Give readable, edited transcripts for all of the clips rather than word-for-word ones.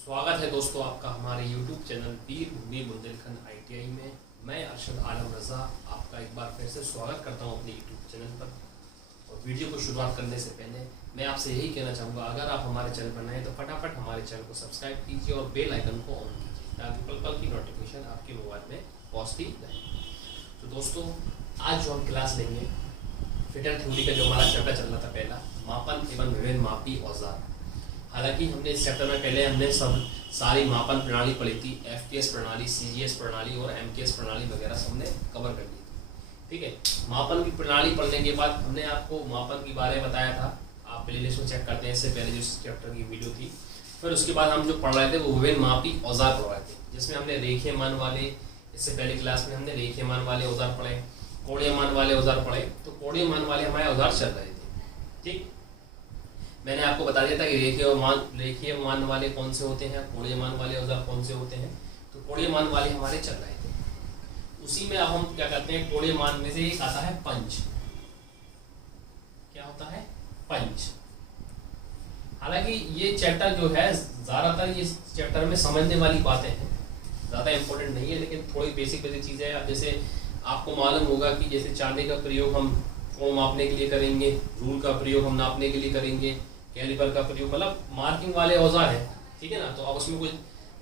स्वागत है दोस्तों आपका हमारे YouTube चैनल वीर भूमि बुंदेलखंड ITI में। मैं अरशद आलम रज़ा आपका एक बार फिर से स्वागत करता हूं अपने YouTube चैनल पर। और वीडियो को शुरुआत करने से पहले मैं आपसे यही कहना चाहूँगा, अगर आप हमारे चैनल पर नए हैं तो फटाफट हमारे चैनल को सब्सक्राइब कीजिए और बेल आइकन को ऑन कीजिए ताकि पल पल की नोटिफिकेशन आपके मोबाइल में पहुँचती रहे। तो दोस्तों, आज जो हम क्लास लेंगे फिटर थ्योरी का जो हमारा चैप्टर चल रहा था पहला, मापन एवं विभिन्न मापी औजार। हालांकि हमने इस चैप्टर में पहले हमने सारी मापन प्रणाली पढ़ी थी, FPS प्रणाली, CGS प्रणाली और MKS प्रणाली वगैरह सबने कवर कर ली थी। ठीक है, मापन की प्रणाली पढ़ने के बाद हमने आपको मापन के बारे में बताया था, आप प्लेलिस्ट में चेक करते हैं इससे पहले जो चैप्टर की वीडियो थी। फिर उसके बाद हम जो पढ़ रहे थे वो विभिन्न मापी औजार पढ़ रहे थे, जिसमें हमने रेखीय मान वाले, इससे पहले क्लास में हमने रेखीय मान वाले औजार पढ़े, कोणीय मान वाले औजार पढ़े। तो कोणीय मान वाले हमारे औजार चल रहे थे। ठीक, मैंने आपको बता दिया था कि रेखीय मान वाले कौन से होते हैं, कोणीय मान वाले औजार कौन से होते हैं। तो कोणीय मान वाले हमारे चल रहे थे। उसी में अब हम क्या करते हैं, कोणीय मान में से एक आता है पंच। क्या होता है? पंच। हालांकि ये चैप्टर जो है ज्यादातर ये चैप्टर में समझने वाली बातें हैं, ज्यादा इंपॉर्टेंट नहीं है, लेकिन थोड़ी बेसिक चीजें हैं। अब जैसे आपको मालूम होगा कि जैसे चांदी का प्रयोग हम कोण मापने के लिए करेंगे, रूल का प्रयोग हम नापने के लिए करेंगे, कैलिपर का प्रयोग, मतलब मार्किंग वाले औजार है। ठीक है ना। तो अब उसमें कुछ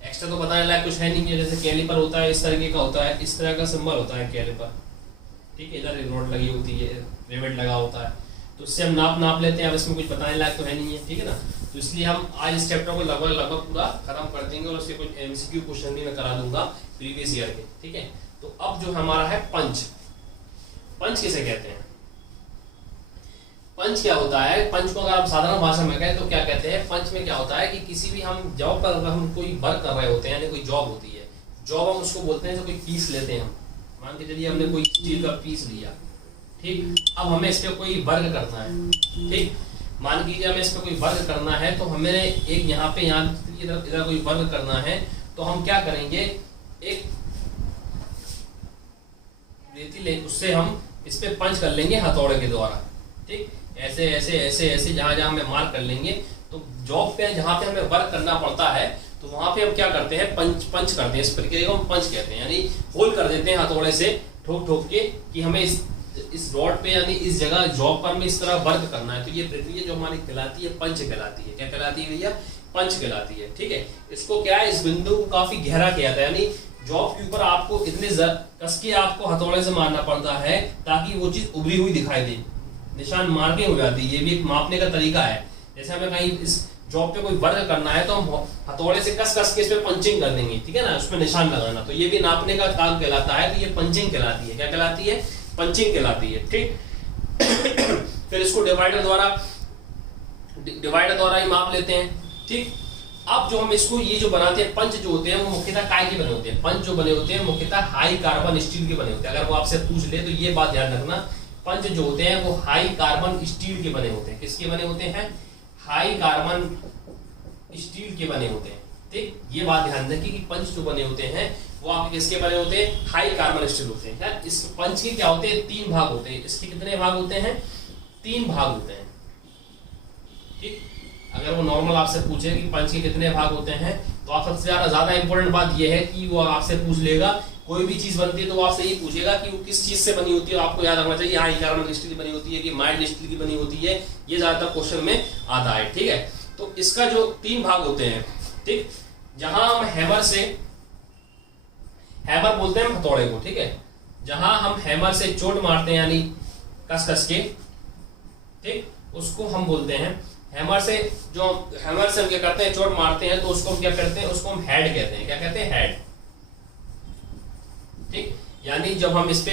एक्स्ट्रा तो बताने लायक कुछ है नहीं है। जैसे कैलिपर होता है, इस तरीके का होता है, इस तरह का सिंबल होता है कैलिपर। ठीक है, इधर रोड लगी होती है, रिवेट लगा होता है, तो उससे हम नाप लेते हैं। अब इसमें कुछ बताने लायक तो है नहीं है। ठीक है ना। तो इसलिए हम आज इस चैप्टर को लगभग पूरा खत्म कर देंगे और उसके कुछ MCQ क्वेश्चन भी मैं करा दूंगा प्रीवियस ईयर के। ठीक है। तो अब जो हमारा है पंच। पंच किसे कहते हैं? पंच क्या होता है? पंच को अगर आप साधारण भाषा में कहें तो क्या कहते हैं? पंच में क्या होता है कि किसी भी हम जॉब पर अगर हम कोई वर्क कर रहे होते हैं, यानी कोई जॉब होती है, जॉब हम उसको बोलते हैं, जो कोई पीस लेते हैं हम, मान के चलिए हमने कोई स्टील का पीस लिया। ठीक, अब हमें इस पे कोई वर्क करना है। ठीक, मान लीजिए हमें इस पे कोई वर्क करना है, तो हमें एक यहाँ इधर कोई वर्क करना है, तो हम क्या करेंगे, एक रेती ले, उससे हम इस पे पंच कर लेंगे हथौड़े के द्वारा। ठीक, ऐसे ऐसे ऐसे ऐसे जहां जहां हमें मार्क कर लेंगे। तो जॉब पे जहां पे हमें वर्क करना पड़ता है, तो वहां पे हम क्या करते हैं, पंच करते हैं। इस प्रक्रिया को हम पंच कहते हैं, यानी होल कर देते हैं हथौड़े से ठोक ठोक के कि हमें इस रॉड पे यानी इस जगह जॉब पर में इस तरह वर्क करना है। तो ये प्रक्रिया जो हमारी कहलाती है पंच कहलाती है। क्या कहलाती है भैया? पंच कहलाती है। ठीक है, इसको क्या है, इस बिंदु को काफी गहरा किया जाता है, यानी जॉब के ऊपर आपको इतने कस के आपको हथौड़े से मारना पड़ता है ताकि वो चीज उभरी हुई दिखाई दे, निशान मार्किंग हो जाती है। ये भी एक मापने का तरीका है। जैसे हमें कहीं इस जॉब पे कोई वर्क करना है तो हम हथौड़े से कस के इस पे पंचिंग कर देंगे। ठीक है ना, उसमें निशान लगाना, तो ये भी नापने का काम कहलाता है। तो ये पंचिंग कहलाती है। क्या कहलाती है? पंचिंग कहलाती है। ठीक फिर इसको डिवाइडर द्वारा ही माप लेते हैं। ठीक, अब जो हम इसको ये जो बनाते हैं, पंच जो होते हैं वो मुख्यतः काय के बने होते हैं। पंच जो बने होते हैं मुख्यतः हाई कार्बन स्टील के बने होते हैं। अगर वो आपसे पूछ ले तो ये बात ध्यान रखना, पंच जो होते हैं वो हाई कार्बन स्टील के बने होते हैं। किसके बने होते हैं? हाई कार्बन स्टील के बने होते हैं। ठीक, ये बात ध्यान रखिए कि पंच जो बने होते हैं वो आपके किसके बने होते हैं? हाई कार्बन स्टील होते हैं। इस पंच के क्या होते हैं? 3 भाग होते हैं। इसके कितने भाग होते हैं? 3 भाग होते हैं। ठीक, अगर वो नॉर्मल आपसे पूछे कि पंच के कितने भाग होते हैं, तो आप सबसे ज्यादा इंपॉर्टेंट बात यह है कि वो आपसे पूछ लेगा, कोई भी चीज बनती है तो वो आपसे यही पूछेगा कि वो किस चीज से बनी होती है। आपको याद रखना चाहिए हाई कार्बन स्टील की बनी होती है कि माइल्ड स्टील की बनी होती है। ये ज्यादातर क्वेश्चन में आता है। ठीक है, तो इसका जो 3 भाग होते हैं। ठीक, जहां हम हैमर बोलते हैं हथौड़े को। ठीक है, जहां हम हैमर से चोट मारते हैं यानी कस के, ठीक, उसको हम बोलते हैं हैमर से हम क्या करते हैं, चोट मारते हैं, तो उसको हम क्या करते हैं, उसको हम हेड कहते हैं। क्या कहते हैं? हेड। ठीक, यानी जब हम इस पे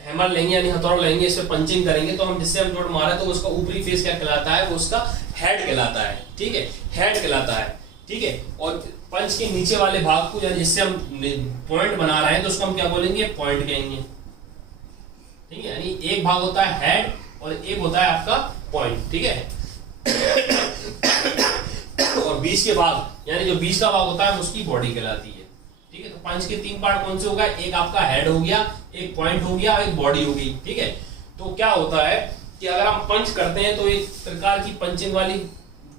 हैमर लेंगे यानी हथौड़ा लेंगे, इस पे पंचिंग करेंगे, तो हम जिससे हम चोट मारे तो उसका ऊपरी फेस क्या कहलाता है? वो उसका हेड कहलाता है। ठीक है, हेड कहलाता है। ठीक है, और पंच के नीचे वाले भाग को यानी जिससे हम पॉइंट बना रहे हैं तो उसको हम क्या बोलेंगे? पॉइंट कहेंगे। ठीक है, यानी एक भाग होता है हेड और एक होता है आपका पॉइंट। ठीक है, और बीच के भाग यानी जो बीच का भाग होता है उसकी बॉडी कहलाती है। ठीक है, तो पंच के 3 पार्ट कौन से हो गए? एक आपका हेड हो गया, एक पॉइंट हो गया, एक बॉडी हो गई। ठीक है, तो क्या होता है कि अगर हम पंच करते हैं तो एक प्रकार की पंचिंग वाली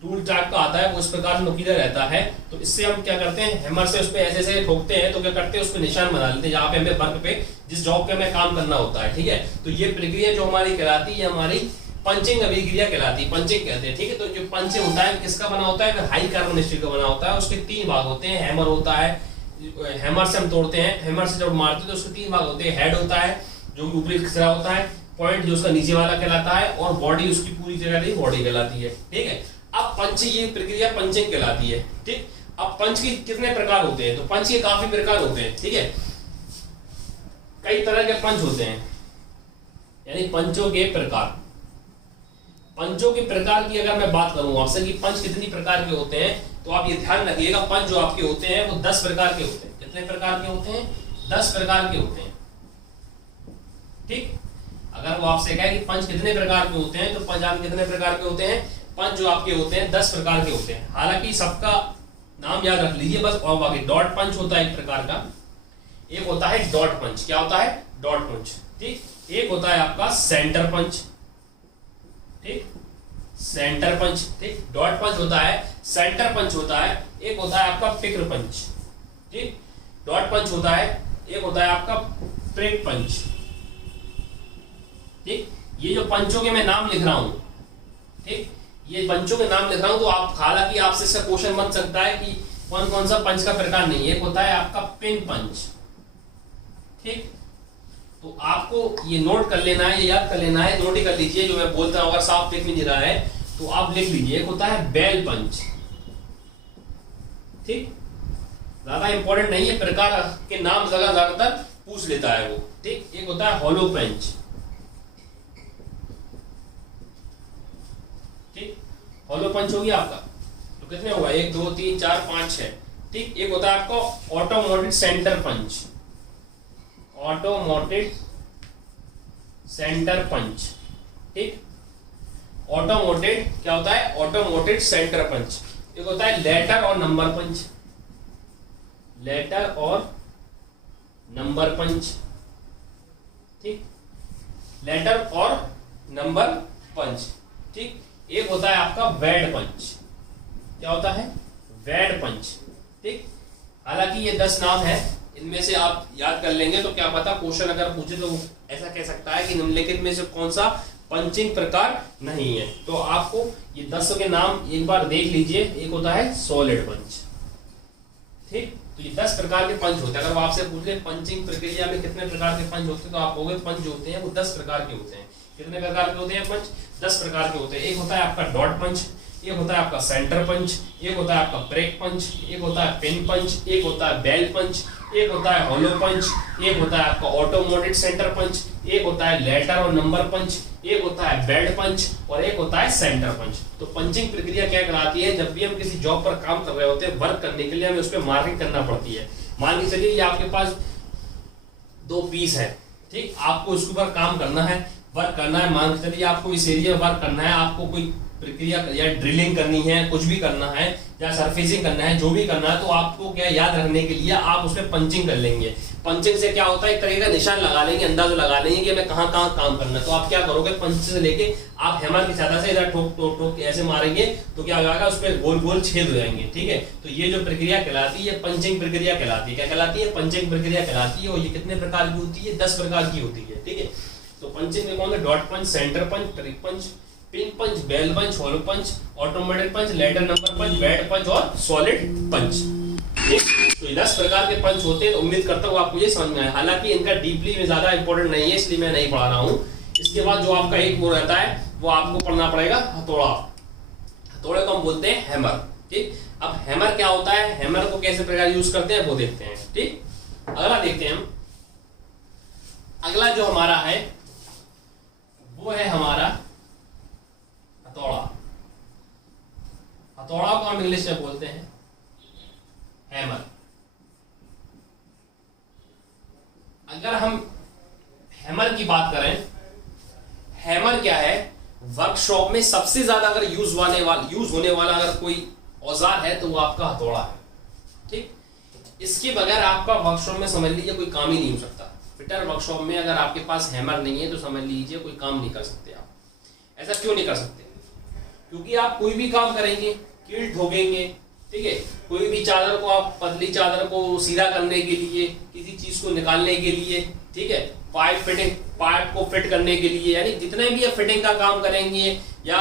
टूल टाइप का आता है, वो इस प्रकार नुकीला रहता है। तो इससे हम क्या करते हैं, हैमर से उस पे ऐसे ऐसे ठोकते हैं तो क्या करते हैं, उस पे निशान बना लेते हैं जहाँ पे हमें वर्क पे जिस जॉब पे हमें काम करना होता है। ठीक है, तो ये प्रक्रिया जो हमारी कहलाती है, हमारी पंचिंग अभिक्रिया कहलाती है, पंचिंग कहते हैं। ठीक है, तो जो पंच होता है किसका बना होता है, हाई कार्बन स्टील का बना होता है। उसके 3 भाग होते हैं, हैमर होता है, हैमर से हम तोड़ते हैं, हैमर से जब मारते हैं तो उसके 3 भाग होते हैं। हेड होता है जो ऊपरी खिसरा होता है, पॉइंट जो उसका नीचे वाला कहलाता है, और बॉडी उसकी पूरी कहलाती है, बॉडी कहलाती है। ठीक है, अब पंच, ये प्रक्रिया पंचिंग कहलाती है। ठीक, अब पंच के कितने प्रकार होते हैं, तो पंच के काफी प्रकार होते हैं। ठीक है, कई तरह के पंच होते हैं, यानी पंचों के प्रकार। पंचों के प्रकार की अगर मैं बात करूं आपसे कि पंच कितनी प्रकार के होते हैं, तो आप ये ध्यान रखिएगा, पंच जो आपके होते हैं वो 10 प्रकार के होते हैं। कितने प्रकार के होते हैं, 10 प्रकार के होते हैं। ठीक, अगर वो आपसे कहे कि पंच कितने प्रकार के होते हैं, तो पंच आप कितने प्रकार के होते हैं, पंच जो आपके होते हैं 10 प्रकार के होते हैं। हालांकि सबका नाम याद रख लीजिए बस, और बाकी डॉट पंच होता है एक प्रकार का, एक होता है डॉट पंच। क्या होता है, डॉट पंच। ठीक, एक होता है आपका सेंटर पंच। ठीक, सेंटर पंच। ठीक, डॉट पंच होता है, सेंटर पंच होता है, एक होता है आपका पिकर पंच। ठीक, डॉट पंच होता है, एक होता है आपका प्रिक पंच। ठीक, ये जो पंचों के मैं नाम लिख रहा हूं, ठीक, ये पंचों के नाम लिख रहा हूं, तो आप, हालांकि आपसे इसका क्वेश्चन बन सकता है कि कौन कौन सा पंच का प्रकार नहीं है। एक होता है आपका पिन पंच। ठीक, तो आपको ये नोट कर लेना है, ये याद कर लेना है, नोट ही कर लीजिए। जो मैं बोलता हूं अगर साफ दिख नहीं रहा है तो आप लिख लीजिए। एक होता है बेल पंच। ठीक, ज्यादा इंपॉर्टेंट नहीं है, प्रकार के नाम ज्यादातर पूछ लेता है वो। ठीक, एक होता है हॉलो पंच। ठीक, हॉलो पंच हो गया आपका, तो कितने होगा, 1 2 3 4 5 6। ठीक, एक होता है आपका automotive centre punch. Automotive centre punch. ठीक, ऑटोमोटिव क्या होता है, ऑटोमोटिव सेंटर पंच। एक होता है लेटर और नंबर पंच। लेटर और नंबर पंच। ठीक, लेटर और नंबर पंच। ठीक, एक होता है आपका वेड पंच। क्या होता है, वेड पंच। ठीक, हालांकि ये 10 नाम है, इनमें से आप याद कर लेंगे तो क्या पता क्वेश्चन अगर पूछे तो ऐसा कह सकता है कि निम्नलिखित में से कौन सा पंचिंग प्रकार नहीं है। तो आपको ये 10 के नाम एक बार देख लीजिए। एक होता है सॉलिड पंच। ठीक, तो ये 10 प्रकार के पंच होते हैं। अगर वो आपसे पूछ ले पंचिंग प्रक्रिया में कितने प्रकार के पंच होते हैं, तो आप कहोगे पंच जो होते हैं वो 10 प्रकार के होते हैं। कितने प्रकार के होते हैं पंच, 10 प्रकार के होते हैं। एक होता है आपका डॉट पंच, एक होता है आपका सेंटर पंच, एक होता है आपका ब्रेक पंच, एक होता है पिन पंच, एक होता है बेल पंच, एक होता है हॉलो पंच, एक होता है आपका ऑटोमोटिव सेंटर पंच, एक होता है लेटर और नंबर पंच, एक होता है बेल्ट पंच, और एक होता है सेंटर पंच। तो पंचिंग प्रक्रिया क्या कराती है, जब भी हम किसी जॉब पर काम कर रहे होते हैं, वर्क करने के लिए हमें उस पर मार्किंग करना पड़ती है। मान के चलिए ये आपके पास 2 पीस है। ठीक, आपको उसके ऊपर काम करना है, वर्क करना है। मान के चलिए आपको इस एरिया में वर्क करना है, आपको कोई प्रक्रिया या ड्रिलिंग करनी है, कुछ भी करना है, या सरफेसिंग करना है, जो भी करना है, तो आपको क्या याद रखने के लिए आप उसमें पंचिंग कर लेंगे। पंचिंग से क्या होता है, एक तरह का निशान लगा लेंगे, अंदाजा लगा लेंगे कि हमें कहाँ कहाँ काम करना है। तो आप क्या करोगे, पंच से लेके आप हैमर की सहायता से इधर ठोक ठोक ठोक ऐसे मारेंगे तो क्या हो जाएगा, उस पर गोल गोल छेद हो जाएंगे। ठीक है, तो ये जो प्रक्रिया कहलाती है पंचिंग प्रक्रिया कहलाती है। क्या कहलाती है, पंचिंग प्रक्रिया कहलाती है। और ये कितने प्रकार की होती है, 10 प्रकार की होती है। ठीक है, तो पंचिंग में कौन है, डॉट पंच, सेंटर पंच, ब्रेक पंच, पिन पंच, बेल पंच, हॉलो पंच, ऑटोमेटिक पंच, लेटर नंबर पंच, बेड पंच और सॉलिड पंच। तो ये 10 प्रकार के पंच होते हैं। तो उम्मीद करता हूँ आपको ये समझ में आया। हालांकि इनका डीपली में ज्यादा इंपॉर्टेंट नहीं है, इसलिए मैं नहीं पढ़ा रहा हूँ। इसके बाद जो आपका एक वो रहता है वो आपको पढ़ना पड़ेगा हथौड़ा। हथौड़े को हम बोलते हैं हैमर। ठीक, अब हैमर क्या होता है, हैमर को कैसे प्रकार यूज करते हैं वो देखते हैं। ठीक, अगला देखते हैं हम। अगला जो हमारा है वो है हमारा हथौड़ा। हथौड़ा को हम इंग्लिश में बोलते हैं हैमर। अगर हम हैमर की बात करें, हैमर क्या है, वर्कशॉप में सबसे ज्यादा अगर यूज होने वाला अगर कोई औजार है तो वो आपका हथौड़ा है। ठीक, इसके बगैर आपका वर्कशॉप में समझ लीजिए कोई काम ही नहीं हो सकता। फिटर वर्कशॉप में अगर आपके पास हैमर नहीं है तो समझ लीजिए कोई काम नहीं कर सकते आप। ऐसा क्यों नहीं कर सकते, क्योंकि आप कोई भी काम करेंगे, कील ठोकेंगे, ठीक है, कोई भी चादर को आप पतली चादर को सीधा करने के लिए, किसी चीज को निकालने के लिए, ठीक है, पाइप को फिट करने के लिए, यानी जितने भी आप फिटिंग का काम करेंगे या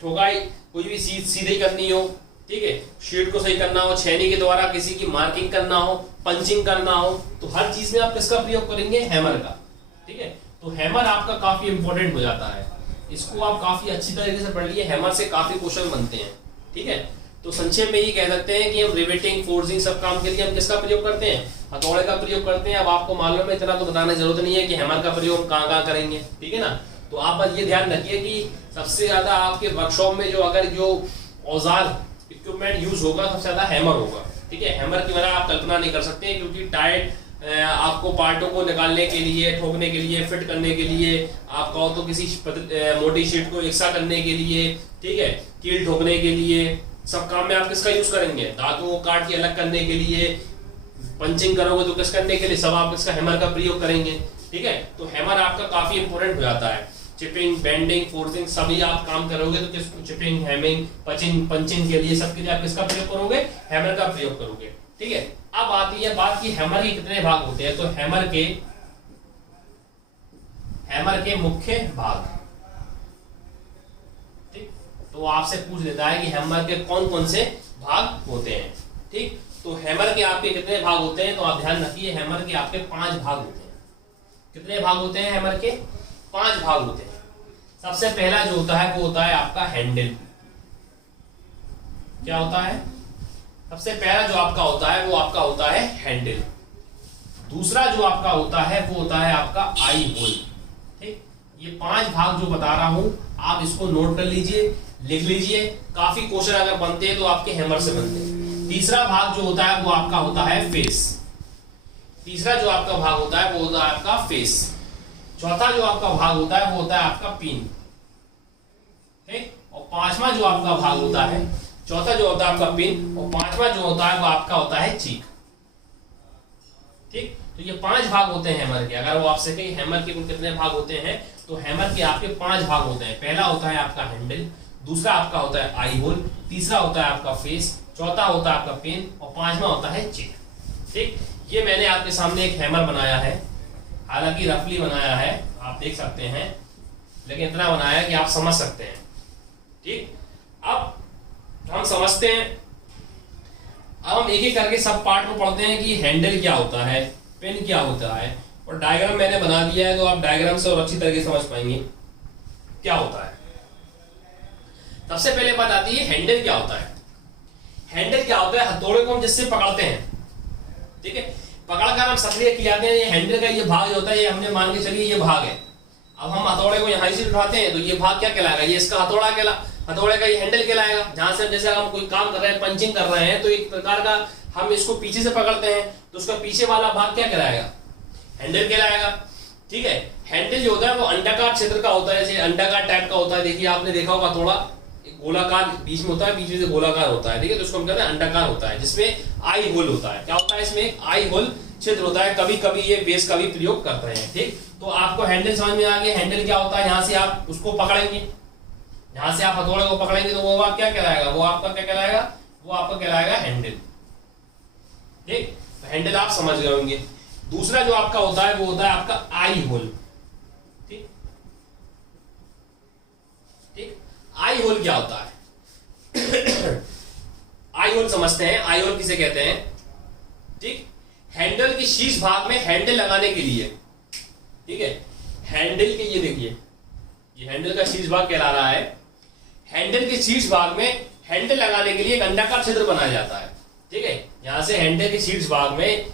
ठोकाई कोई भी सीधी करनी हो, ठीक है, शीट को सही करना हो, छेनी के द्वारा किसी की मार्किंग करना हो, पंचिंग करना हो, तो हर चीज में आप किसका प्रयोग करेंगे? हैमर का। ठीक है, तो हैमर आपका काफी इंपॉर्टेंट हो जाता है, इसको आप काफी अच्छी तरीके से पढ़ लिए, हैमर से काफी क्वेश्चन बनते हैं। ठीक है, तो संक्षेप में ये कह सकते हैं कि हम रिवेटिंग, फोर्जिंग सब काम के लिए हम किसका प्रयोग करते हैं? हथौड़े का प्रयोग करते हैं। अब आपको मालूम है, इतना तो बताने की जरूरत नहीं है कि हैमर का प्रयोग कहाँ कहाँ करेंगे, ठीक है ना। तो आप बस ये ध्यान रखिए कि सबसे ज्यादा आपके वर्कशॉप में जो औजार इक्विपमेंट यूज होगा, सबसे ज्यादा हैमर होगा। ठीक है, हैमर की वजह आप कल्पना नहीं कर सकते, क्योंकि टाइट आपको पार्टों को निकालने के लिए, ठोकने के लिए, फिट करने के लिए, आप कहो तो किसी मोटी शीट को एकसा करने के लिए, ठीक है, कील ठोकने के लिए, सब काम में आप किसका यूज करेंगे? धातु को काट के अलग करने के लिए, पंचिंग करोगे तो किस करने के लिए, सब आप इसका हैमर का प्रयोग करेंगे। ठीक है, तो हैमर आपका काफी इंपॉर्टेंट हो जाता है। चिपिंग, बेंडिंग, फोर्सिंग सभी आप काम करोगे तो किस चिपिंग, हैमिंग, पंचिंग के लिए सबके लिए आप किसका प्रयोग करोगे? हैमर का प्रयोग करोगे। ठीक है, अब आती है बात कि हैमर के कितने भाग होते हैं। तो हैमर के मुख्य भाग, ठीक, तो आपसे पूछ लेता है कि हैमर के कौन कौन से भाग होते हैं। ठीक, तो हैमर के आपके कितने भाग होते हैं? तो आप ध्यान रखिए, हैमर के आपके 5 भाग होते हैं। कितने भाग होते हैं हैमर के? 5 भाग होते हैं। सबसे पहला जो होता है वो होता है आपका हैंडल। क्या होता है? सबसे पहला जो आपका होता है वो आपका होता है हैंडल। दूसरा जो आपका होता है वो होता है आपका आई होल। ठीक, ये 5 भाग जो बता रहा हूं, आप इसको नोट कर लीजिए, लिख लीजिए। काफी क्वेश्चन अगर बनते हैं तो आपके हैमर से बनते हैं। तीसरा भाग जो होता है वो आपका होता है फेस। तीसरा जो आपका भाग होता है वो होता है आपका फेस। चौथा जो आपका भाग होता है वो होता है आपका पिन। ठीक, और पांचवा जो आपका भाग होता है, चौथा जो होता है आपका पिन, और पांचवा जो होता है वो आपका होता है चीक। ठीक, तो ये 5 भाग होते हैं हैमर के। अगर वो आपसे कहे हैमर के कितने भाग होते हैं, तो हैमर के आपके 5 भाग होते हैं। पहला होता है आपका हैंडल, दूसरा आपका होता है आई होल, तीसरा होता है आपका फेस, चौथा होता है आपका पिन, और पांचवा होता है चीक। ठीक, ये मैंने आपके सामने एक हैमर बनाया है, हालांकि रफली बनाया है, आप देख सकते हैं, लेकिन इतना बनाया है कि आप समझ सकते हैं। ठीक, अब हम समझते हैं, अब हम एक एक करके सब पार्ट को पढ़ते हैं कि हैंडल क्या होता है, पिन क्या होता है, और डायग्राम मैंने बना दिया है, तो आप डायग्राम से और अच्छी तरीके समझ पाएंगे क्या होता है। सबसे पहले बात आती है हैंडल क्या होता है। हैंडल क्या होता है? हथौड़े को हम जिससे पकड़ते हैं, ठीक है, पकड़कर हम सक्रिय किए जाते हैं। ये हैंडल का ये भाग जो होता है, ये हमने मान के चलिए ये भाग है। अब हम हथौड़े को यहाँ से उठाते हैं तो ये भाग क्या कहलाएगा? ये इसका हथौड़े का ये हैंडल कहलाएगा। जहां से जैसे हम कोई काम कर रहे हैं, पंचिंग कर रहे हैं, तो एक प्रकार का हम इसको पीछे से पकड़ते हैं, तो उसका पीछे वाला भाग क्या कहलाएगा? हैंडल कहलाएगा। ठीक है, हैंडल जो होता है वो अंडाकार क्षेत्र का होता है, जैसे अंडाकार टाइप का होता है। देखिए आपने देखा होगा, थोड़ा गोलाकार बीच में होता है, बीच में से गोलाकार होता है। ठीक है, तो उसको हम कहते हैं अंडाकार होता है, जिसमें आई होल होता है। क्या होता है? इसमें आई होल छिद्र होता है। कभी कभी ये बेस का भी प्रयोग करते हैं। ठीक, तो आपको हैंडल समझ में आ गया। हैंडल क्या होता है? यहाँ से आप उसको पकड़ेंगे, यहाँ से आप हथौड़े को पकड़ेंगे तो वो आप क्या कहलाएगा? वो आपका क्या कहलाएगा? वो आपका कहलाएगा हैंडल। ठीक, तो हैंडल आप समझ गए होंगे। दूसरा जो आपका होता है वो होता है आपका आई होल। ठीक, ठीक, आई होल क्या होता है? आई होल समझते हैं। आई होल किसे कहते हैं? ठीक, हैंडल के शीर्ष भाग में हैंडल लगाने के लिए, ठीक है, हैंडल के ये देखिए, ये हैंडल का शीर्ष भाग कहला रहा है। हैंडल के शीर्ष भाग में हैंडल लगाने के लिए एक अंडाकार छिद्र बनाया जाता है। ठीक है, यहां से हैंडल के शीर्ष भाग में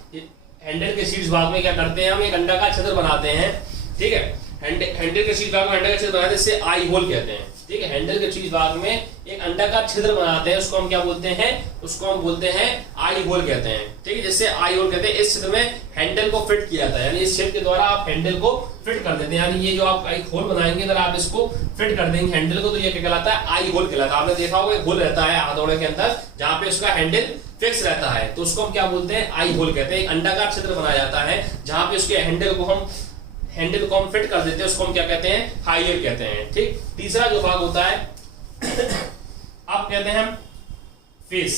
क्या करते हैं? हम एक अंडाकार छिद्र बनाते हैं। ठीक है, हैंडल के शीर्ष भाग में अंडाकार छिद्र बनाते हैं, इससे आई होल कहते हैं। ठीक है, हैंडल के शीर्ष भाग में एक अंडाकार छिद्र बनाते हैं, उसको हम क्या बोलते हैं? उसको हम बोलते हैं आई होल कहते हैं। ठीक है, जिससे आई होल कहते हैं। इस छिद्र में हैंडल को फिट किया जाता है, यानी इस छिद्र के द्वारा आप हैंडल को फिट कर देते हैं। यानी ये जो आप एक होल बनाएंगे, अगर आप इसको फिट कर देंगे हैंडल को, तो ये क्या कहलाता है? आई होल कहलाता है। आपने देखा होगा एक होल रहता है हथौड़े के अंदर, जहां पे उसका हैंडल फिक्स रहता है, तो उसको हम क्या बोलते हैं? आई होल कहते हैं। एक अंडाकार छिद्र बनाया जाता है जहां पे उसके हैंडल को हम फिट कर देते हैं, उसको हम क्या कहते हैं? हाई होल कहते हैं। ठीक, तीसरा जो भाग होता है अब कहते हैं फेस।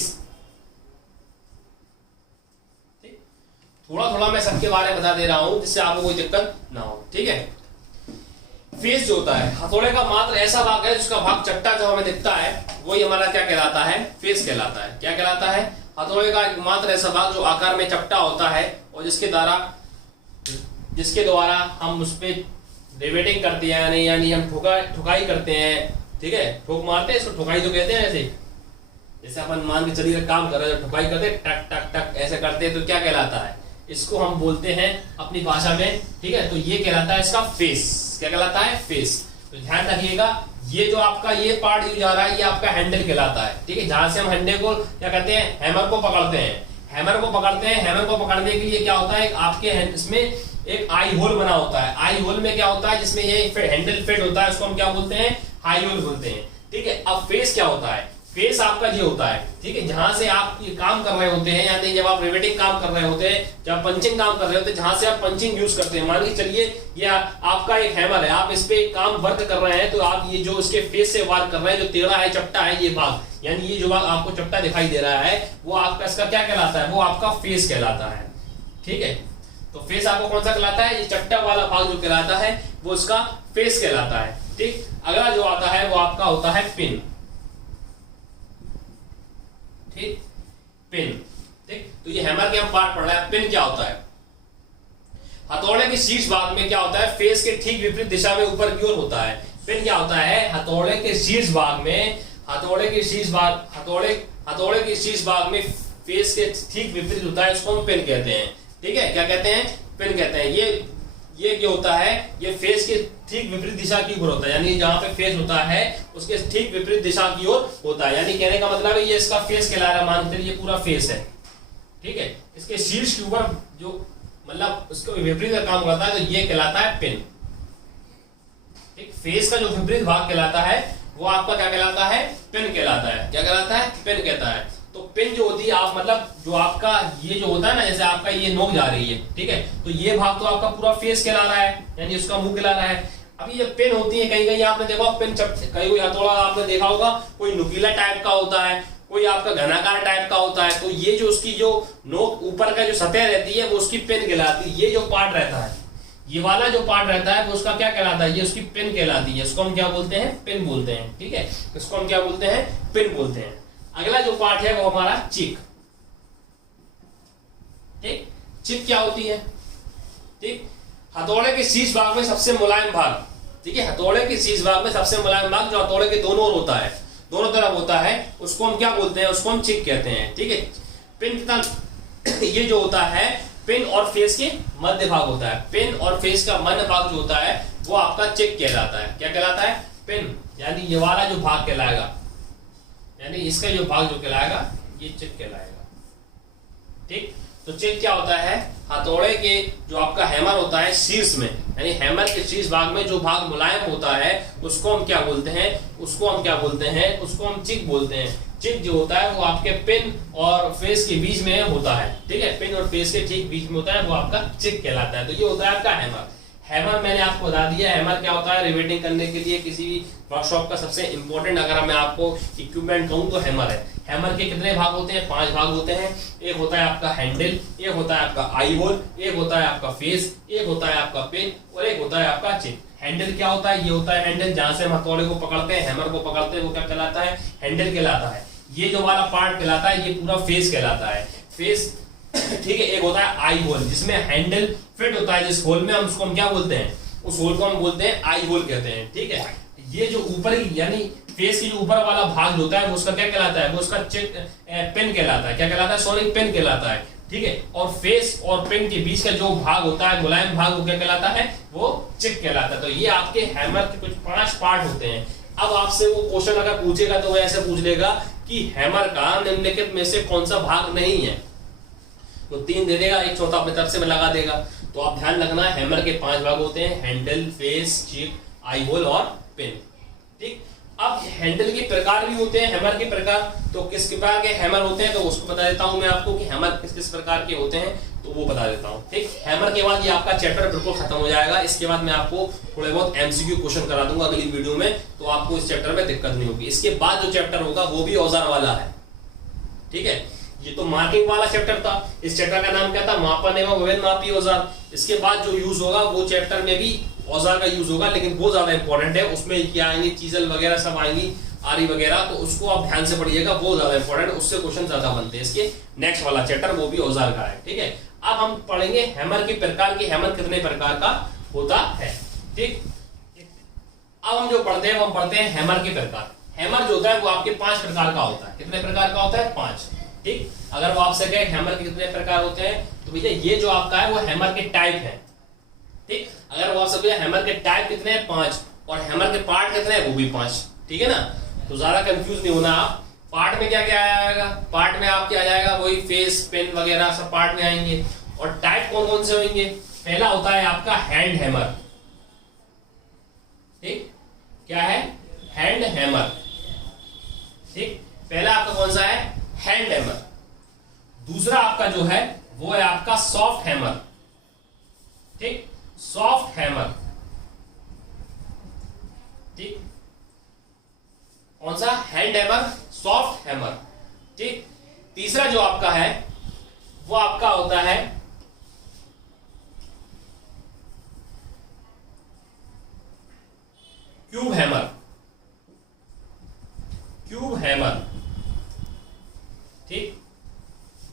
थोड़ा थोड़ा मैं सबके बारे में बता दे रहा हूं जिससे आपको कोई दिक्कत ना हो, ठीक है। फेस जो होता है हथौड़े का मात्र ऐसा भाग है जिसका भाग चट्टा जो हमें दिखता है वही हमारा क्या कहलाता है, फेस कहलाता है। क्या कहलाता है? हथौड़े का मात्र ऐसा भाग जो आकार में चपटा होता है और जिसके द्वारा हम उस पर रिवेटिंग करते हैं, यानी हम ठुकाई करते हैं, ठीक है, ठोक मारते हैं, इसको ठुकाई तो कहते हैं। जैसे अपन मान के चलिए काम कर रहे हैं, ठुकाई करते हैं, टक टक टक ऐसे करते हैं, तो क्या कहलाता है? इसको हम बोलते हैं अपनी भाषा में, ठीक है। तो ये कहलाता है इसका फेस। क्या कहलाता है? फेस। तो ध्यान रखिएगा, ये जो आपका ये पार्ट यूज आ रहा है ये आपका हैंडल कहलाता है, ठीक है। जहां से हम हैंडल को क्या कहते हैं, हैमर को पकड़ते हैं। हैमर को पकड़ने के लिए क्या होता है, आपके इसमें एक आई होल बना होता है। आई होल में क्या होता है, जिसमें ये हैंडल फिट होता है, उसको हम क्या बोलते हैं, आई होल बोलते हैं, ठीक है। अब फेस क्या होता है? फेस आपका ये होता है, ठीक है, जहां से आप ये काम कर रहे होते हैं, यानी जब आप रिवेटिंग काम कर रहे होते हैं, जब पंचिंग काम कर रहे होते हैं, जहां से आप पंचिंग यूज करते हैं। मान के चलिए ये आपका एक हैमर है, आप इस पे काम वर्क कर रहे हैं, तो आप ये जो इसके फेस से वार कर रहे हैं, जो टेढ़ा है, चपटा है ये भाग, यानी ये जो भाग आपको चपटा दिखाई दे रहा है वो आपका इसका क्या कहलाता है, वो आपका फेस कहलाता है, ठीक है। तो फेस आपको कौन सा कहलाता है? ये चट्टा वाला भाग जो कहलाता है वो इसका फेस कहलाता है, ठीक। अगला जो आता है वो आपका होता है पिन, ठीक, पिन, ठीक। तो ये हैमर के हम पार्ट पढ़ रहे हैं। पिन क्या होता है? हथौड़े के शीर्ष भाग में क्या होता है, फेस के ठीक विपरीत दिशा में ऊपर की ओर होता है। पिन क्या होता है? हथौड़े के शीर्ष भाग में फेस के ठीक विपरीत होता है, इसको हम पिन कहते हैं, ठीक है। क्या कहते हैं? पिन कहते हैं। ये क्या होता है, ये फेस के ठीक विपरीत दिशा की ओर होता है, यानी जहां पे फेस होता है उसके ठीक विपरीत दिशा की ओर होता है। यानी कहने का मतलब है ये इसका फेस कहला रहा है, मानते हैं ये पूरा फेस है, ठीक है। इसके शीर्ष के ऊपर जो मतलब उसको विपरीत का काम करता है, तो ये कहलाता है पिन, ठीक। फेस का जो विपरीत भाग कहलाता है वो आपका क्या कहलाता है? पिन कहलाता है। क्या कहलाता है? पिन कहता है। तो पिन जो होती है, आप मतलब जो आपका ये जो होता है ना, जैसे आपका ये नोक जा रही है, ठीक है, तो ये भाग तो आपका पूरा फेस कहला रहा है, यानी उसका मुंह कहला रहा है। अभी ये पिन होती है, कहीं कहीं आपने देखा पिन कहीं कोई हथौड़ा आपने देखा होगा, कोई नुकीला टाइप का होता है, कोई आपका घनाकार टाइप का होता है, तो ये जो उसकी जो नोक ऊपर का जो सतह रहती है वो उसकी पिन कहलाती है। ये जो पार्ट रहता है, ये वाला जो पार्ट रहता है वो उसका क्या कहलाता है, ये उसकी पिन कहलाती है। इसको हम क्या बोलते हैं? पिन बोलते हैं, ठीक है। इसको हम क्या बोलते हैं? पिन बोलते हैं। अगला जो पार्ट है वो हमारा चिक, ठीक। चिक क्या होती है? ठीक, हथौड़े के शीर्ष भाग में सबसे मुलायम भाग, ठीक है, हथौड़े के शीर्ष भाग में सबसे मुलायम भाग जो हथौड़े के दोनों ओर होता है, दोनों तरफ होता है, उसको हम क्या बोलते हैं? उसको हम चिक कहते हैं, ठीक है। पिन तथा ये जो होता है पिन और फेस के मध्य भाग होता है। पिन और फेस का मध्य भाग जो होता है वो आपका चिक कहलाता है। क्या कहलाता है? पिन, यानी ये वाला जो भाग कहलाएगा, यानी इसका जो भाग जो कहलाएगा ये चिक कहलाएगा, ठीक। तो चिक क्या होता है? हथौड़े के जो आपका हैमर होता है शीर्ष में, यानी हैमर के शीर्ष भाग में जो भाग मुलायम होता है उसको हम क्या बोलते हैं? उसको हम चिक बोलते हैं। चिक जो होता है वो आपके पिन और फेस के बीच में होता है, ठीक है, पिन और फेस के ठीक बीच में होता है, वो आपका चिक कहलाता है। तो ये होता है आपका हैमर। हैमर मैंने आपको बता दिया, हैमर क्या होता है? रिवेटिंग करने के लिए किसी भी वर्कशॉप का सबसे इंपॉर्टेंट अगर मैं आपको इक्विपमेंट कहूं तो हैमर है। हैमर के कितने भाग होते हैं? 5 भाग होते हैं। एक होता है आपका हैंडल, एक होता है आपका आई होल, एक होता है आपका फेस, एक होता है आपका पिन और एक होता है आपका चिक। हैंडल क्या होता है? ये होता है हैंडल, जहां से हम हथौड़े को पकड़ते हैं, हैमर को पकड़ते हैं, वो क्या कहलाता है? हैंडल कहलाता है। ये जो वाला पार्ट कहलाता है ये पूरा फेस कहलाता है। फेस, ठीक है। एक होता है आई होल, जिसमें हैंडल फिट होता है, जिस होल में हम उसको हम क्या बोलते हैं? उस होल को हम बोलते हैं आई होल कहते हैं, ठीक है। ये जो ऊपर यानी फेस की जो ऊपर वाला भाग होता है वो उसका क्या कहलाता है? वो उसका चिक पिन कहलाता है। क्या कहलाता है? सॉरी, पिन कहलाता है, ठीक है। और फेस और पिन के बीच का जो भाग होता है मुलायम भाग, वो क्या कहलाता है? वो चिक कहलाता है। तो ये आपके हैमर के कुछ 5 पार्ट होते हैं। अब आपसे वो क्वेश्चन अगर पूछेगा तो वो ऐसे पूछ लेगा कि हैमर का निम्नलिखित में से कौन सा भाग नहीं है, तो 3 दे देगा, एक चौथा अपने तरफ से में लगा देगा। तो आप ध्यान रखना, हैमर के 5 भाग होते हैं, हैंडल, फेस, चिक, आई होल और पिन, ठीक। अब हैंडल के प्रकार भी होते हैं, हैमर के प्रकार, तो किस प्रकार के हैमर होते हैं तो उसको बता देता हूं मैं आपको कि हैमर किस किस प्रकार के होते हैं, तो वो बता देता हूं। ठीक, हैमर के बाद ये आपका चैप्टर बिल्कुल खत्म हो जाएगा। इसके बाद मैं आपको थोड़े बहुत एमसीक्यू क्वेश्चन करा दूंगा अगली वीडियो में, तो आपको इस चैप्टर में दिक्कत नहीं होगी। इसके बाद जो चैप्टर होगा वो भी औजार वाला है। ठीक है, ये तो मार्किंग वाला चैप्टर था, इस चैप्टर का नाम क्या था, मापन एवं विभिन्न मापी औजार। इसके बाद जो यूज होगा वो चैप्टर में भी औजार का यूज होगा, लेकिन वो ज्यादा इंपॉर्टेंट है। उसमें क्या आएंगे, चीजल वगैरह सब आएंगी, आरी वगैरह, तो उसको आप ध्यान से पढ़िएगा, वो ज्यादा इंपॉर्टेंट है, उससे क्वेश्चन ज्यादा बनते हैं। इसके नेक्स्ट वाला चैप्टर वो भी औजार का है। ठीक है, अब हम पढ़ेंगे हैमर के प्रकार की, हैमर कितने प्रकार का होता है। ठीक, अब हम जो पढ़ते हैं वो पढ़ते हैं हैमर के प्रकार। हैमर जो होता है वो आपके 5 प्रकार का होता है। कितने प्रकार का होता है, 5। ठीक, अगर वो आपसे कहे हैमर के कितने प्रकार होते हैं, तो भैया ये जो आपका है वो हैमर के टाइप है। ठीक, अगर वो आपसे कहे हैमर के टाइप कितने हैं, 5, और हैमर के पार्ट कितने हैं, वो भी 5। ठीक है ना, तो ज्यादा कंफ्यूज नहीं होना आप। पार्ट में क्या क्या आएगा, पार्ट में आपके आ जाएगा वही फेस, पेन वगैरह सब पार्ट में आएंगे। और टाइप कौन कौन से होंगे, पहला होता है आपका हैंड हैमर। ठीक, क्या है, हैंड हैमर। ठीक, पहला आपका कौन सा है, हैंड हैमर। दूसरा आपका जो है वो है आपका सॉफ्ट हैमर। ठीक, सॉफ्ट हैमर। ठीक, कौन सा, हैंड हैमर, सॉफ्ट हैमर। ठीक, तीसरा जो आपका है वो आपका होता है क्यूब हैमर। Cube hammer. ठीक,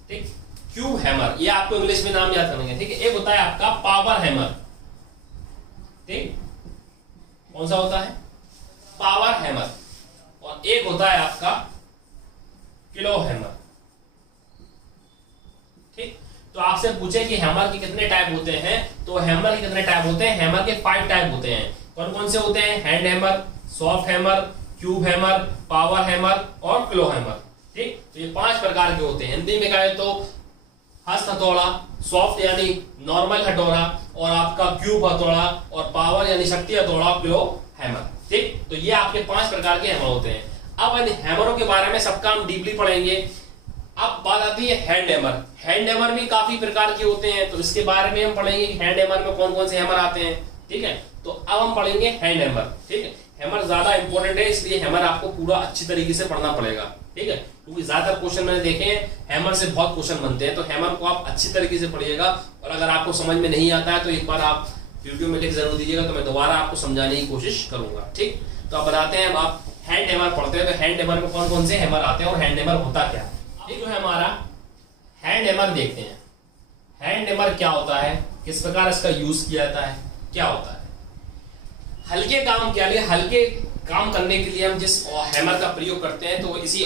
ठीक, क्यूब हैमर, ये आपको इंग्लिश में नाम याद करेंगे। ठीक है, एक होता है आपका पावर हैमर। ठीक, कौन सा होता है, पावर हैमर। और एक होता है आपका किलो हैमर। ठीक, तो आपसे पूछे कि हैमर के कितने टाइप होते हैं, तो हैमर के कितने टाइप होते हैं, हैमर के 5 टाइप होते हैं। कौन कौन से होते हैं, hand hammer, soft hammer, cube hammer, power hammer और किलो हैमर। ठीक, तो ये 5 प्रकार के होते हैं। हिंदी में कहे तो हस्त हथौड़ा, सॉफ्ट यानी नॉर्मल हथौड़ा, और आपका क्यूब हथौड़ा, और पावर यानी शक्ति हथौड़ा, किलो हैमर। ठीक, तो ये आपके 5 प्रकार के हैमर होते हैं। अब इन हैमरों के बारे में सबका हम डीपली पढ़ेंगे। अब बात आती है हैंड हैमर। हैंड हैमर भी काफी प्रकार के होते हैं, तो इसके बारे में हम पढ़ेंगे कि हैंड हैमर में कौन कौन से हैमर आते हैं। ठीक है, तो अब हम पढ़ेंगे हैंड हैमर। ठीक है, हैमर ज्यादा इंपॉर्टेंट है, इसलिए हैमर आपको पूरा अच्छी तरीके से पढ़ना पड़ेगा। ठीक है, क्योंकि ज्यादातर क्वेश्चन मैंने देखे हैं हैमर से बहुत क्वेश्चन बनते हैं, तो हैमर को आप अच्छी तरीके से पढ़िएगा। और अगर आपको समझ में नहीं आता है तो एक बार आप वीडियो में लिख जरूर दीजिएगा, तो मैं दोबारा आपको समझाने की कोशिश करूंगा। ठीक, तो आप बताते हैं, अब आप हैंड हैमर पढ़ते हैं तो हैंड हैमर में कौन कौन से हैमर आते हैं और हैंड हैमर होता क्या है। ये जो है हमारा हैंड हैमर, देखते हैं हैंड हैमर क्या होता है, किस प्रकार इसका यूज किया जाता है, क्या होता है। हल्के काम के लिए, हल्के काम करने के लिए हम जिस हैमर का प्रयोग करते हैं तो इसी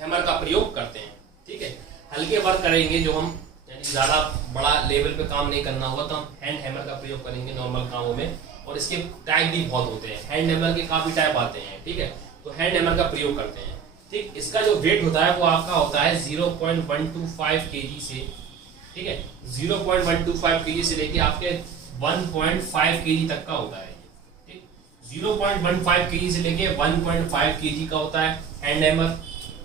हैमर का प्रयोग करते हैं। ठीक है, हल्के वर्क करेंगे जो हम, यानी ज्यादा बड़ा लेवल पे काम नहीं करना होगा तो हम हैंड हैमर का प्रयोग करेंगे नॉर्मल कामों में। और इसके टाइप भी बहुत होते हैं, हैंड हैमर के काफी टाइप आते हैं। ठीक है, तो हैंड हैमर का प्रयोग करते हैं। ठीक, इसका जो वेट होता है वो आपका होता है 0.125 kg से। ठीक है, 0.125 kg से लेके आपके 1.5 kg तक का होता है। 0.15 kg से लेके 1.5 kg का होता है हैंड हैमर।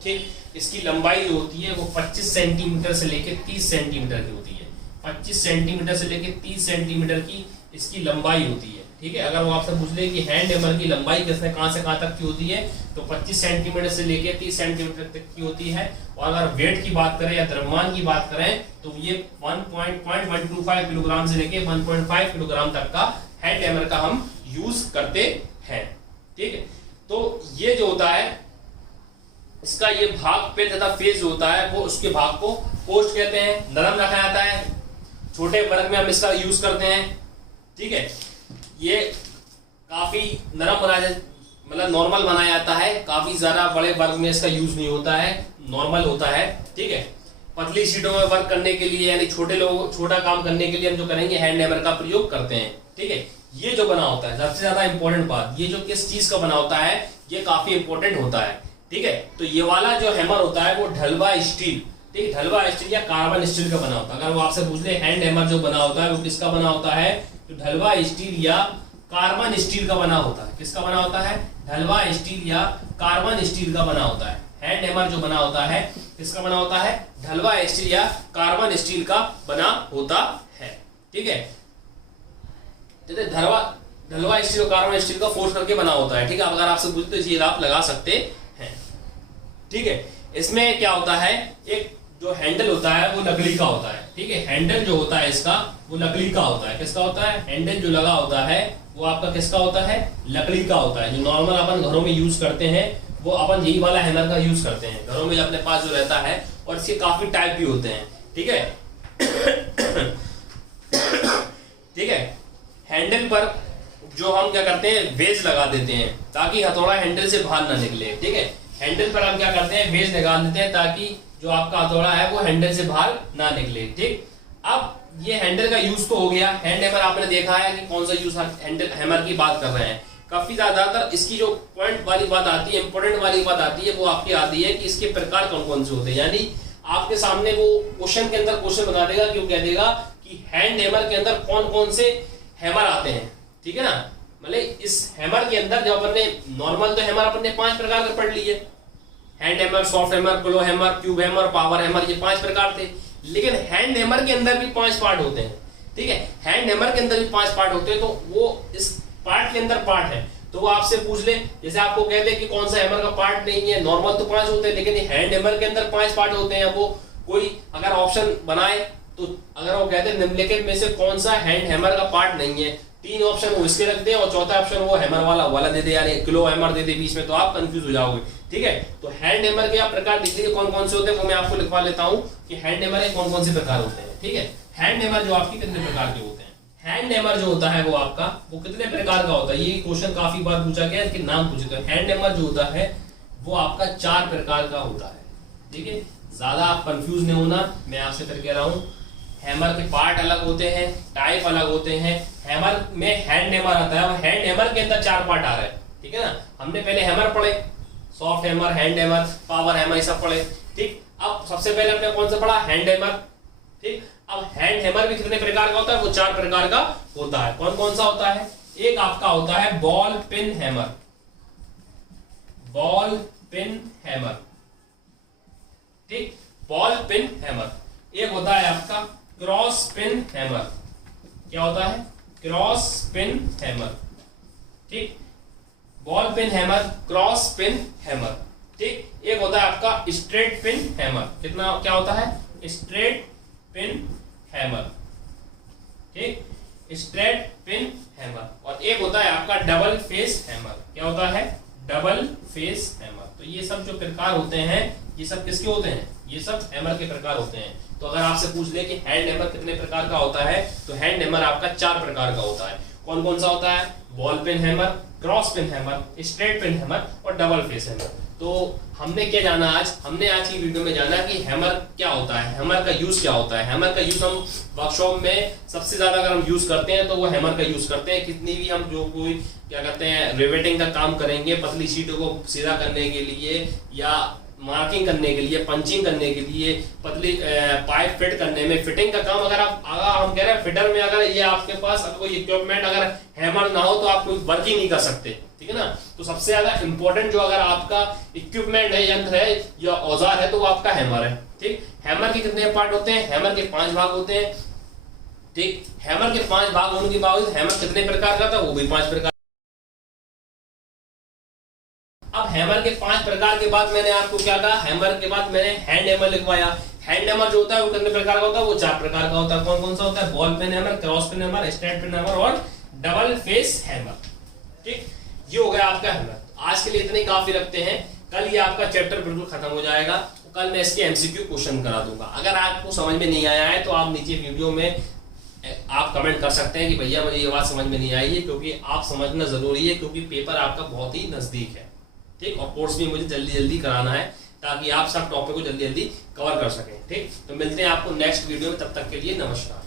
ठीक, इसकी लंबाई जो होती है वो 25 सेंटीमीटर से लेके 30 सेंटीमीटर की होती है। 25 सेंटीमीटर से लेके 30 सेंटीमीटर की इसकी लंबाई होती है। ठीक है, अगर वो आपसे पूछ ले कि हैंड हैमर की लंबाई किसने कहां से कहां तक की होती है, तो 25 सेंटीमीटर से लेके 30 सेंटीमीटर तक की होती है। और अगर वेट की बात करें या द्रव्यमान की बात करें तो ये 1.125 किलोग्राम से लेके 1.5 किलोग्राम तक का हैंड हैमर का हम यूज करते हैं। ठीक है, तो ये जो होता है इसका ये भाग पे तथा फेस जो होता है वो उसके भाग को पोस्ट कहते हैं। नरम रखा जाता है, छोटे वर्ग में हम इसका यूज करते हैं। ठीक है, ये काफी नरम बनाया, मतलब नॉर्मल बनाया जाता है, काफी ज्यादा बड़े वर्ग में इसका यूज नहीं होता है, नॉर्मल होता है। ठीक है, पतली शीटों में वर्क करने के लिए यानी छोटा काम करने के लिए हम जो करेंगे हैंड हैमर का प्रयोग करते हैं। ठीक है, ये जो बना होता है सबसे ज्यादा इंपॉर्टेंट बात, ये जो किस चीज का बना होता है ये काफी इंपॉर्टेंट होता है। ठीक है, तो ये वाला जो हैमर होता है वो ढलवा स्टील, ठीक, ढलवा स्टील या कार्बन स्टील का बना होता है। अगर वो आपसे पूछ ले हैंड हैमर जो बना होता है वो किसका बना होता है, तो ढलवा स्टील या कार्बन स्टील का बना होता है। किसका बना होता है, ढलवा स्टील या कार्बन स्टील का बना होता है। हैंड हैमर जो बना होता है किसका बना होता है? ढलवा स्टील या कार्बन स्टील का बना होता है। ठीक है, जैसे ढलवा स्टील और कार्बन स्टील का फोर्स करके बना होता है। ठीक है, अगर आपसे पूछे तो ये आप लगा सकते हैं। ठीक है, इसमें क्या होता है, एक जो हैंडल होता है वो लकड़ी का होता है। ठीक है, हैंडल जो होता है इसका वो लकड़ी का होता है। किसका होता है? हैंडल जो लगा होता है वो आपका किसका होता है? लकड़ी का होता है। जो नॉर्मल अपन घरों में यूज करते हैं वो अपन यही वाला हैमर का यूज करते हैं घरों में अपने पास जो रहता है, और इसके काफी टाइप भी होते हैं। ठीक है ठीक है, हैंडल पर जो हम क्या करते हैं, वेज लगा देते हैं ताकि हथौड़ा हैंडल से बाहर ना निकले। ठीक है, हैंडल पर हम क्या करते हैं, वेज लगा देते हैं ताकि जो आपका हथौड़ा है वो हैंडल से बाहर ना निकले। ठीक, अब ये हैंडल का यूज तो हो गया। हैंड हैमर आपने देखा है कि कौन सा यूज हैंडल हैमर की बात कर रहे हैं। काफी ज्यादातर इसकी जो पॉइंट वाली बात आती है, इंपॉर्टेंट वाली बात आती है, वो आपकी आती है कि इसके प्रकार कौन कौन से होते हैं। यानी आपके सामने वो क्वेश्चन के अंदर क्वेश्चन बता देगा कि वो कह देगा कि हैंड हैमर के अंदर कौन कौन से हैमर आते हैं। ठीक है ना, मतलब इस हैमर के अंदर जब अपन ने नॉर्मल तो हैमर अपन ने 5 प्रकार के पढ़ लिए, hand hammer, soft hammer, claw hammer, cube hammer, power hammer, ये 5 प्रकार थे। लेकिन हैंड हैमर के अंदर भी 5 पार्ट होते हैं। ठीक है, हैंड हैमर के अंदर भी 5 पार्ट होते हैं। तो वो इस पार्ट के अंदर पार्ट है, तो वो आपसे पूछ ले, जैसे आपको कह दे कि कौन सा हैमर का पार्ट नहीं है। नॉर्मल तो 5 होते हैं, लेकिन हैंड हैमर के अंदर 5 पार्ट होते हैं। वो कोई अगर ऑप्शन बनाए तो अगर वो कहते हैं निम्नलिखित में से कौन सा हैंड हैमर का पार्ट नहीं है, 3 ऑप्शन वो इसके रख दे और चौथा ऑप्शन वो हैमर वाला दे दे, यानी किलो हैमर दे दे बीच में, तो आप कंफ्यूज हो जाओगे। ठीक है, तो हैंड हैमर के आप प्रकार देख लीजिए कौन कौन से होते हैं, वो मैं आपको लिखवा लेता हूं कि हैंड हैमर के कौन कौन से प्रकार होते हैं। ठीक है, हैंड हैमर जो आपकी कितने प्रकार के होते हैं, हैंड हैमर जो होता है वो आपका वो कितने प्रकार का होता है, ये क्वेश्चन काफी बार पूछा गया है, इसके नाम पूछे। तो हैंड हैमर जो होता है वो आपका 4 प्रकार का होता है। ठीक है, ज्यादा आप कंफ्यूज नहीं होना, मैं आपसे फिर कह रहा हूं, हैमर के पार्ट अलग होते हैं, टाइप अलग होते हैं। हैमर में हैंड हैमर आता है, हैंड हैमर के अंदर 4 पार्ट आ रहे हैं। ठीक है ना, हमने पहले हैमर पढ़े, soft hammer, hand hammer, power hammer, ये सब पढ़े। ठीक, अब सबसे पहले हमने कौन सा पढ़ा, हैंड हैमर। ठीक, अब हैंड हैमर भी कितने प्रकार का होता है, वो 4 प्रकार का होता है। कौन कौन सा होता है, एक आपका होता है ball pin hammer, ball pin hammer. ठीक, बॉल पिन हैमर। एक होता है आपका क्रॉस पिन हैमर। क्या होता है, क्रॉस पिन हैमर। ठीक, ball pin hammer, cross pin hammer. ठीक, एक होता है आपका स्ट्रेट पिन हैमर। कितना क्या होता है, स्ट्रेट पिन हैमर। ठीक, स्ट्रेट पिन हैमर। और एक होता है आपका डबल फेस हैमर। क्या होता है, डबल फेस हैमर। तो ये सब जो प्रकार होते हैं, ये सब किसके होते हैं, ये सब हैमर के प्रकार होते हैं। तो अगर आपसे पूछ ले कि हैंड हैमर कितने प्रकार का होता है, तो हैंड हैमर आपका 4 प्रकार का होता है। कौन कौन सा होता है, ball pin hammer, cross pin hammer, straight pin hammer और डबल फेस हैमर। तो हमने क्या जाना हमने आज की वीडियो में जाना कि हैमर क्या होता है, हैमर का यूज क्या होता है। हैमर का यूज हम वर्कशॉप में सबसे ज्यादा अगर हम यूज करते हैं तो वो हैमर का यूज करते हैं। कितनी भी हम जो कोई क्या करते हैं, रिवेटिंग का काम करेंगे, पतली शीटों को सीधा करने के लिए या मार्किंग करने के लिए, पंचिंग करने के लिए, पतली पाइप फिट करने में, फिटिंग का काम अगर हम कह रहे हैं फिटर में, अगर ये आपके पास कोई इक्विपमेंट अगर हैमर ना हो तो आप कोई वर्क ही नहीं कर सकते। ठीक है ना, तो सबसे ज्यादा इंपॉर्टेंट जो अगर आपका इक्विपमेंट है, यंत्र है या औजार है, तो वो आपका हैमर है। ठीक, हैमर के कितने पार्ट होते हैं, हैमर के 5 भाग होते हैं। ठीक, हैमर के 5 भाग होने के बावजूद हैमर कितने प्रकार का था, वो भी 5 प्रकार। अब हैमर के 5 प्रकार के बाद मैंने आपको क्या कहा, हैमर के बाद मैंने हैंड हैमर लिखवाया। हैंड हैमर जो होता है वो कितने प्रकार का होता है, वो 4 प्रकार का होता है। कौन कौन सा होता है, ball pin hammer, cross pin hammer, straight pin hammer और डबल फेस हैमर। ठीक, ये हो गया आपका हैमर। आज के लिए इतने ही काफी रखते हैं, कल ये आपका चैप्टर बिल्कुल खत्म हो जाएगा। कल मैं इसके एमसीक्यू क्वेश्चन करा दूंगा। अगर आपको समझ में नहीं आया है तो आप नीचे वीडियो में आप कमेंट कर सकते हैं कि भैया मुझे ये बात समझ में नहीं आई है, क्योंकि आप समझना जरूरी है, क्योंकि पेपर आपका बहुत ही नजदीक है। ठीक, और कोर्स भी मुझे जल्दी जल्दी कराना है ताकि आप सब टॉपिक को जल्दी जल्दी कवर कर सकें। ठीक, तो मिलते हैं आपको नेक्स्ट वीडियो में, तब तक के लिए नमस्कार।